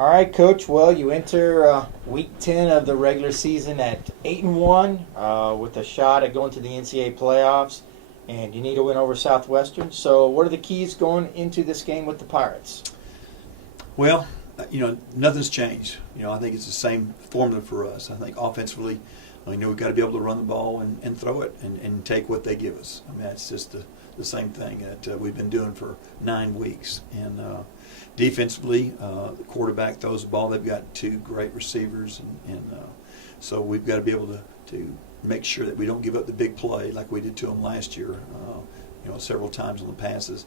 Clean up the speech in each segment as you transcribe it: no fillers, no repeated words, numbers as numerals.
All right, Coach. Well, you enter Week 10 of the regular season at 8-1 with a shot at going to the NCAA playoffs, and you need to win over Southwestern. So, what are the keys going into this game with the Pirates? Well, nothing's changed. I think it's the same formula for us. I think offensively, we've got to be able to run the ball and throw it and take what they give us. I mean, that's just the same thing that we've been doing for 9 weeks. And defensively, the quarterback throws the ball. They've got 2 great receivers, and so we've got to be able to make sure that we don't give up the big play like we did to them last year, several times on the passes.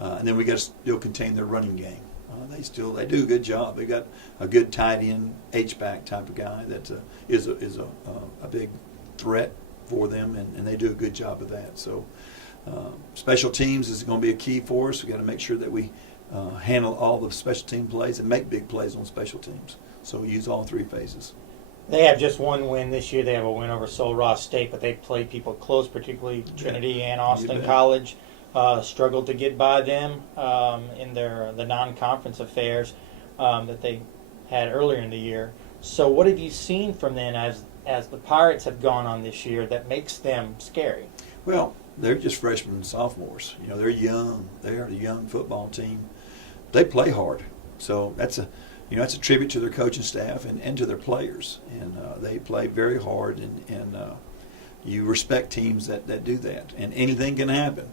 And then we got to still contain their running game. They do a good job. They got a good tight end H-back type of guy that is a big threat for them, and they do a good job of that. So special teams is going to be a key for us. We got to make sure that we handle all the special team plays and make big plays on special teams. So we use all 3 phases. They have just one win this year. They have a win over Sul Ross State, but they played people close, particularly Trinity and Austin College. Struggled to get by them in the non-conference affairs that they had earlier in the year. So what have you seen from them as the Pirates have gone on this year that makes them scary? Well, they're just freshmen and sophomores. They're young. They are a young football team. They play hard. So that's a tribute to their coaching staff and to their players. And they play very hard, and you respect teams that do that, and anything can happen.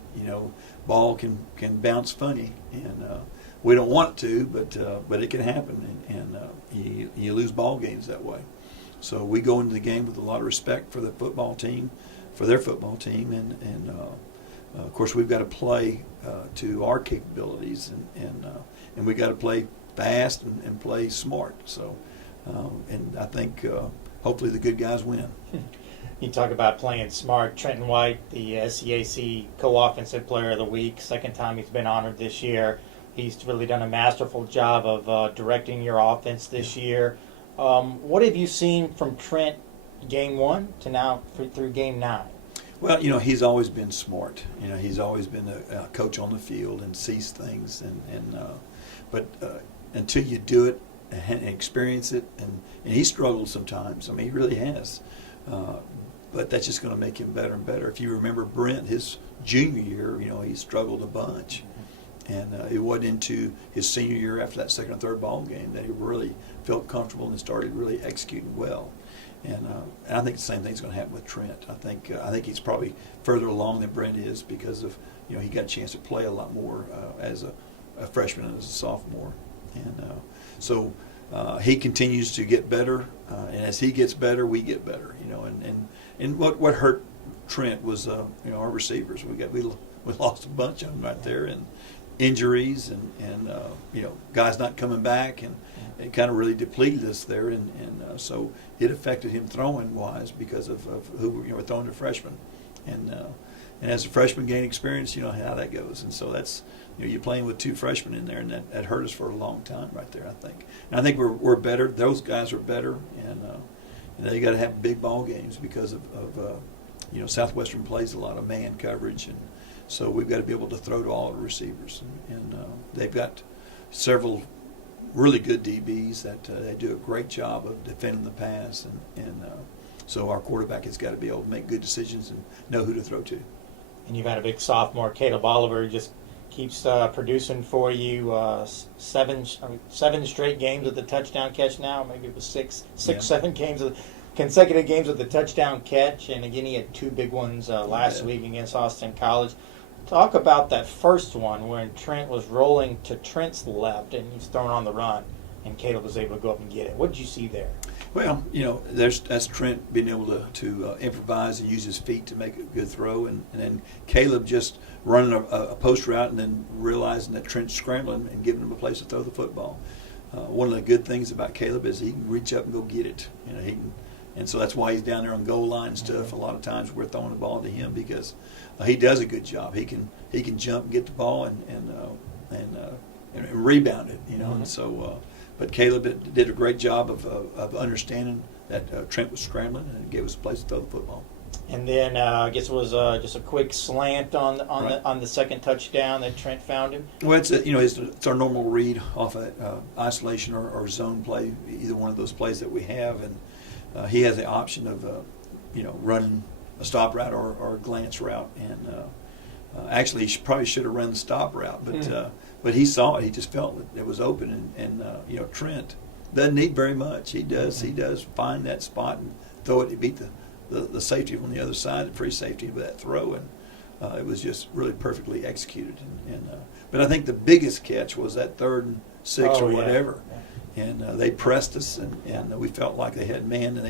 Ball can bounce funny, and we don't want it to, but it can happen, and you lose ball games that way. So we go into the game with a lot of respect for the football team, for their football team, and of course we've got to play to our capabilities, and we got to play fast and play smart. So, and I think hopefully the good guys win. You talk about playing smart. Trenton White, the SCAC co-offensive player of the week, second time he's been honored this year. He's really done a masterful job of directing your offense this year. What have you seen from Trent game 1 to now through game 9? Well, he's always been smart. He's always been a coach on the field and sees things, but until you do it and experience it, and he struggles sometimes. I mean, he really has. But that's just going to make him better and better. If you remember Brent, his junior year, he struggled a bunch. And it wasn't into his senior year after that second or third ball game that he really felt comfortable and started really executing well. And I think the same thing's going to happen with Trent. I think he's probably further along than Brent is because of, he got a chance to play a lot more as a freshman and as a sophomore. And so he continues to get better, and as he gets better, we get better. And what hurt Trent was our receivers. We lost a bunch of them right there, and injuries and guys not coming back, and it kind of really depleted us there, and so it affected him throwing wise because of who we're throwing to freshmen, and as a freshman gain experience, how that goes, and so that's. You're playing with 2 freshmen in there, and that hurt us for a long time right there, I think. And I think we're better. Those guys are better, and you got to have big ball games because of Southwestern plays a lot of man coverage, and so we've got to be able to throw to all the receivers. And they've got several really good DBs that they do a great job of defending the pass, and so our quarterback has got to be able to make good decisions and know who to throw to. And you've had a big sophomore, Caleb Oliver, just keeps producing for you. 7 straight games with the touchdown catch now. Maybe it was 7 games consecutive games with the touchdown catch. And again, he had 2 big ones last week against Austin College. Talk about that first one when Trent was rolling to Trent's left and he's thrown on the run, and Caleb was able to go up and get it. What did you see there? Well, that's Trent being able to improvise and use his feet to make a good throw, and then Caleb just running a post route and then realizing that Trent's scrambling and giving him a place to throw the football. One of the good things about Caleb is he can reach up and go get it. And so that's why he's down there on goal line and stuff. A lot of times we're throwing the ball to him because he does a good job. He can jump and get the ball and rebound it. And so. But Caleb did a great job of understanding that Trent was scrambling and gave us a place to throw the football. And then I guess it was just a quick slant on the second touchdown that Trent found him. Well, it's our normal read off of isolation or zone play, either one of those plays that we have, and he has the option of running a stop route or a glance route, and actually he probably should have run the stop route, but he saw it. He just felt it was open, and Trent doesn't need very much. He does find that spot and throw it. He beat the safety on the other side, the free safety, with that throw, and it was just really perfectly executed. But I think the biggest catch was that 3rd and 6 or whatever, and they pressed us, and we felt like they had man, and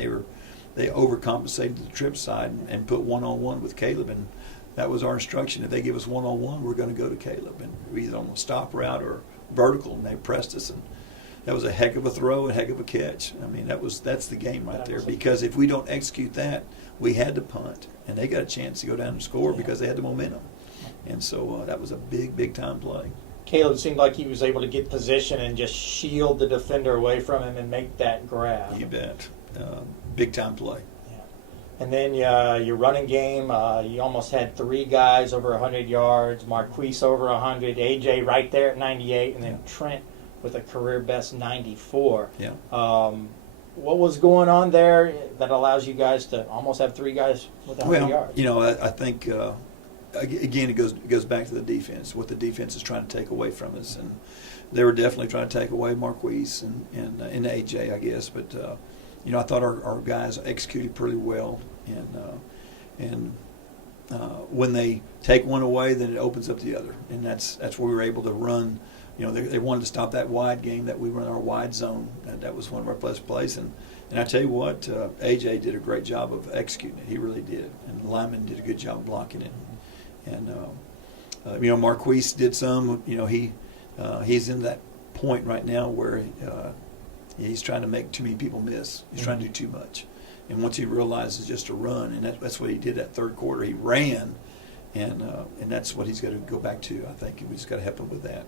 they overcompensated the trip side and put one-on-one with Caleb, and that was our instruction. If they give us one-on-one, we're going to go to Caleb, and we're either on a stop route or vertical, and they pressed us, and that was a heck of a throw, a heck of a catch. I mean, that's the game right there. Because if we don't execute that, we had to punt, and they got a chance to go down and score because they had the momentum. And so that was a big time play. Caleb seemed like he was able to get position and just shield the defender away from him and make that grab. You bet. Big time play. Yeah. And then your running game, you almost had 3 guys over 100 yards, Marquise over 100, AJ right there at 98, and then Trent with a career best 94. Yeah. What was going on there that allows you guys to almost have 3 guys with 100 yards? I think again it goes back to the defense. What the defense is trying to take away from us, and they were definitely trying to take away Marquise and AJ, I guess. But I thought our guys executed pretty well, and when they take one away, then it opens up the other, and that's where we were able to run. They wanted to stop that wide game that we run our wide zone. That was one of our best plays. And I tell you what, AJ did a great job of executing it. He really did. And Lyman did a good job blocking it. And, Marquise did some. He's in that point right now where he's trying to make too many people miss. He's trying to do too much. And once he realizes just to run, and that's what he did that third quarter. He ran, and that's what he's got to go back to. I think we just got to help him with that.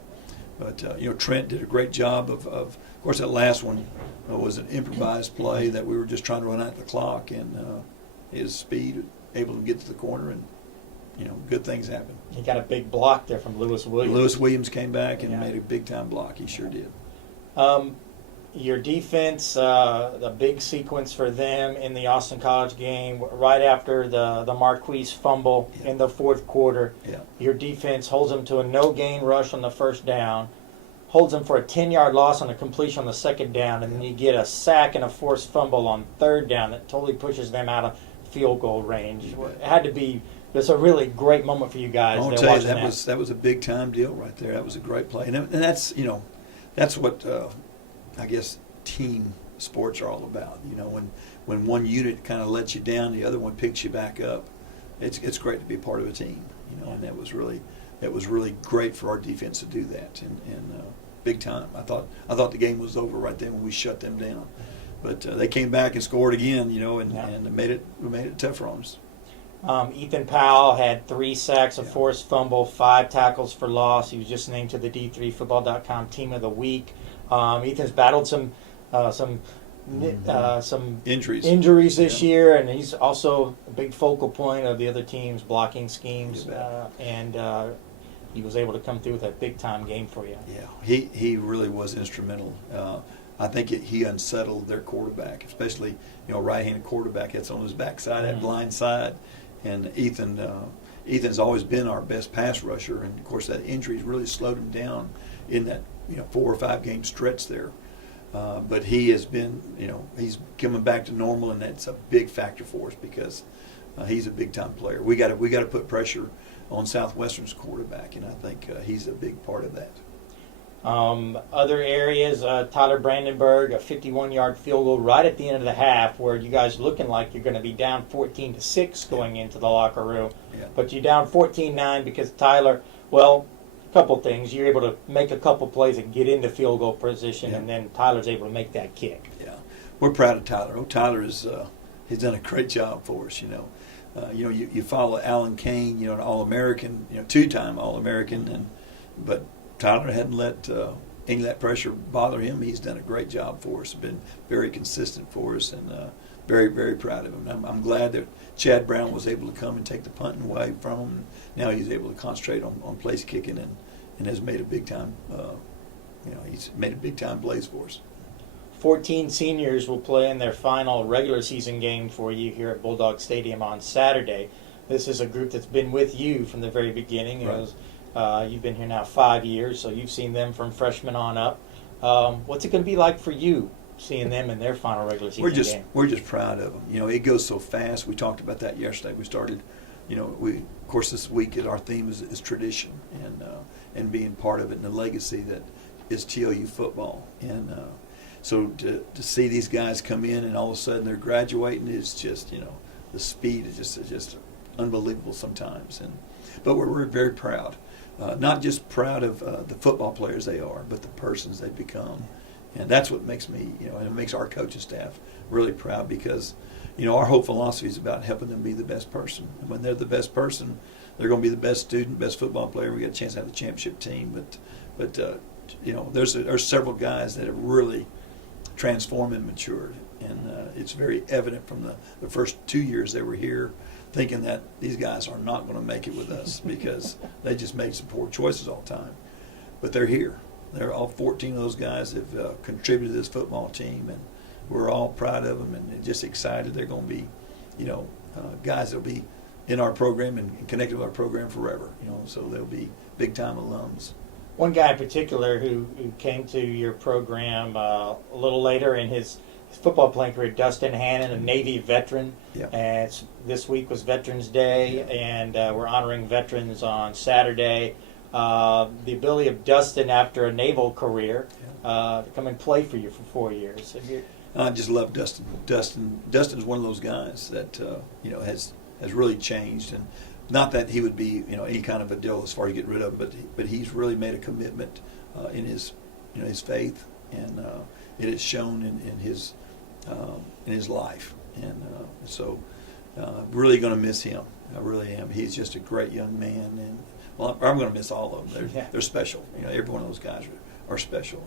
But, Trent did a great job of course, that last one was an improvised play that we were just trying to run out the clock, and his speed, able to get to the corner, and, good things happen. He got a big block there from Lewis Williams. Lewis Williams came back and made a big-time block. He sure did. Your defense, the big sequence for them in the Austin College game, right after the Marquise fumble in the fourth quarter, your defense holds them to a no-gain rush on the first down, holds them for a 10-yard loss on a completion on the second down, and then you get a sack and a forced fumble on third down that totally pushes them out of field goal range. It had to be just a really great moment for you guys. I want to tell you, that was a big-time deal right there. That was a great play. And that's, that's what I guess team sports are all about. When one unit kind of lets you down, the other one picks you back up. It's great to be part of a team. And that was really great for our defense to do that, and big time. I thought the game was over right then when we shut them down, but they came back and scored again. And made it tougher on us. Ethan Powell had 3 sacks, a forced fumble, 5 tackles for loss. He was just named to the D3Football.com Team of the Week. Ethan's battled some injuries this year, and he's also a big focal point of the other team's blocking schemes. And he was able to come through with a big time game for you. Yeah, he really was instrumental. I think he unsettled their quarterback, especially right-handed quarterback that's on his backside, that blind side, and Ethan's always been our best pass rusher, and of course that injury's really slowed him down in that 4 or 5 game stretch there. But he has been, he's coming back to normal, and that's a big factor for us because he's a big time player. We got to put pressure on Southwestern's quarterback, and I think he's a big part of that. Other areas, Tyler Brandenburg, a 51-yard field goal right at the end of the half, where you guys looking like you're going to be down 14-6 going into the locker room, but you're down 14-9 because Tyler, a couple things. You're able to make a couple plays and get into field goal position, and then Tyler's able to make that kick. Yeah, we're proud of Tyler. Tyler is he's done a great job for us. You follow Alan Kane, an All-American, 2-time All-American, but Tyler hadn't let any of that pressure bother him. He's done a great job for us. Been very consistent for us, and very, very proud of him. I'm glad that Chad Brown was able to come and take the punt away from him. Now he's able to concentrate on place kicking and has made a big time. He's made a big time plays for us. 14 seniors will play in their final regular season game for you here at Bulldog Stadium on Saturday. This is a group that's been with you from the very beginning. Right. You've been here now 5 years, so you've seen them from freshman on up. What's it going to be like for you seeing them in their final regular season game? We're just proud of them. It goes so fast. We talked about that yesterday. We started, of course this week our theme is tradition and being part of it and the legacy that is TLU football. And so to see these guys come in and all of a sudden they're graduating is just, the speed is just unbelievable sometimes. But we're very proud. Not just proud of the football players they are, but the persons they've become. And that's what makes me, and it makes our coaching staff really proud because, our whole philosophy is about helping them be the best person. And when they're the best person, they're going to be the best student, best football player. We get a chance to have the championship team. But there's several guys that have really transformed and matured. And it's very evident from the first 2 years they were here, thinking that these guys are not going to make it with us because they just made some poor choices all the time. But they're here. They're all 14 of those guys have contributed to this football team, and we're all proud of them and just excited. They're going to be, guys that will be in our program and connected with our program forever. So they'll be big-time alums. One guy in particular who came to your program a little later in his football playing career, Dustin Hannon, a Navy veteran. Yeah. And this week was Veterans Day, and we're honoring veterans on Saturday. The ability of Dustin after a naval career to come and play for you for 4 years. I just love Dustin. Dustin's one of those guys that has really changed, and not that he would be any kind of a deal as far as get rid of him, but he's really made a commitment in his his faith, and it is shown in his life, and so really going to miss him. I really am. He's just a great young man, and well, I'm going to miss all of them. They're special. Every one of those guys are special,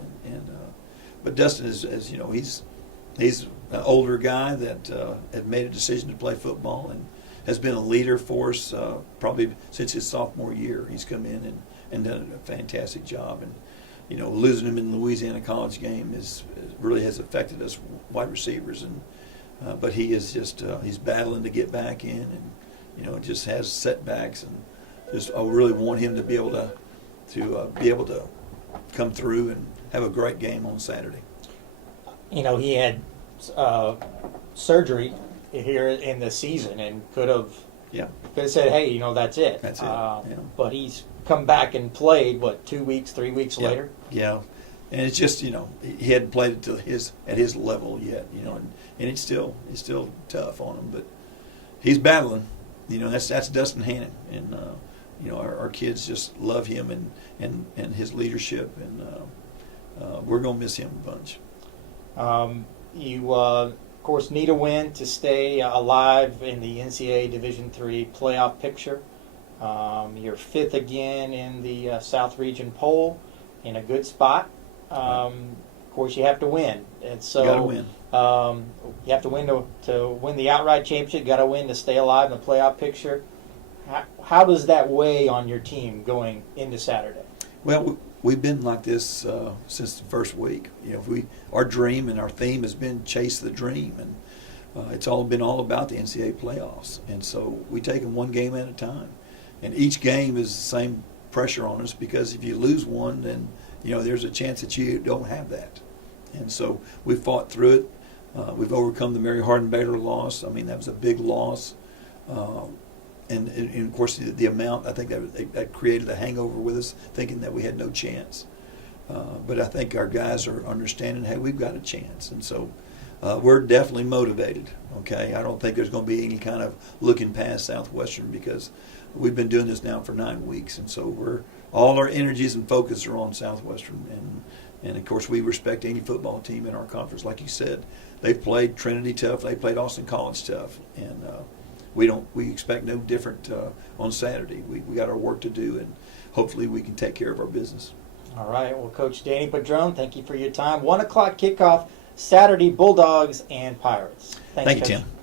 but Dustin is he's an older guy that had made a decision to play football and has been a leader for us probably since his sophomore year. He's come in and done a fantastic job, and losing him in the Louisiana College game really has affected us wide receivers, and but he is just he's battling to get back in, and just has setbacks, and just I really want him to be able to come through and have a great game on Saturday. He had surgery here in the season and could have said, hey, that's it. That's it. But he's come back and played 2 weeks, 3 weeks later. Yeah, and it's just he hadn't played it at his level yet, and it's still tough on him, but he's battling. That's Dustin Hannon, and our kids just love him and his leadership, and we're gonna miss him a bunch. You of course need a win to stay alive in the NCAA Division III playoff picture. You're fifth again in the South Region poll, in a good spot. Of course, you have to win, and so you got to win. You have to win to win the outright championship. You got to win to stay alive in the playoff picture. How does that weigh on your team going into Saturday? Well, we've been like this since the first week. Our dream and our theme has been chase the dream, and it's been all about the NCAA playoffs. And so we take them one game at a time, and each game is the same pressure on us because if you lose one, then there's a chance that you don't have that. And so we fought through it. We've overcome the Mary Hardin Baylor loss. I mean, that was a big loss. And of course, the amount, I think that created a hangover with us, thinking that we had no chance. But I think our guys are understanding, hey, we've got a chance. And so we're definitely motivated, okay? I don't think there's going to be any kind of looking past Southwestern because we've been doing this now for 9 weeks. And so all our energies and focus are on Southwestern. And of course, we respect any football team in our conference. Like you said, they've played Trinity tough. They played Austin College tough. And we expect no different on Saturday. We got our work to do, and hopefully we can take care of our business. All right. Well, Coach Danny Padron, thank you for your time. 1 o'clock kickoff Saturday, Bulldogs and Pirates. Thanks, Thank you, Coach. Tim.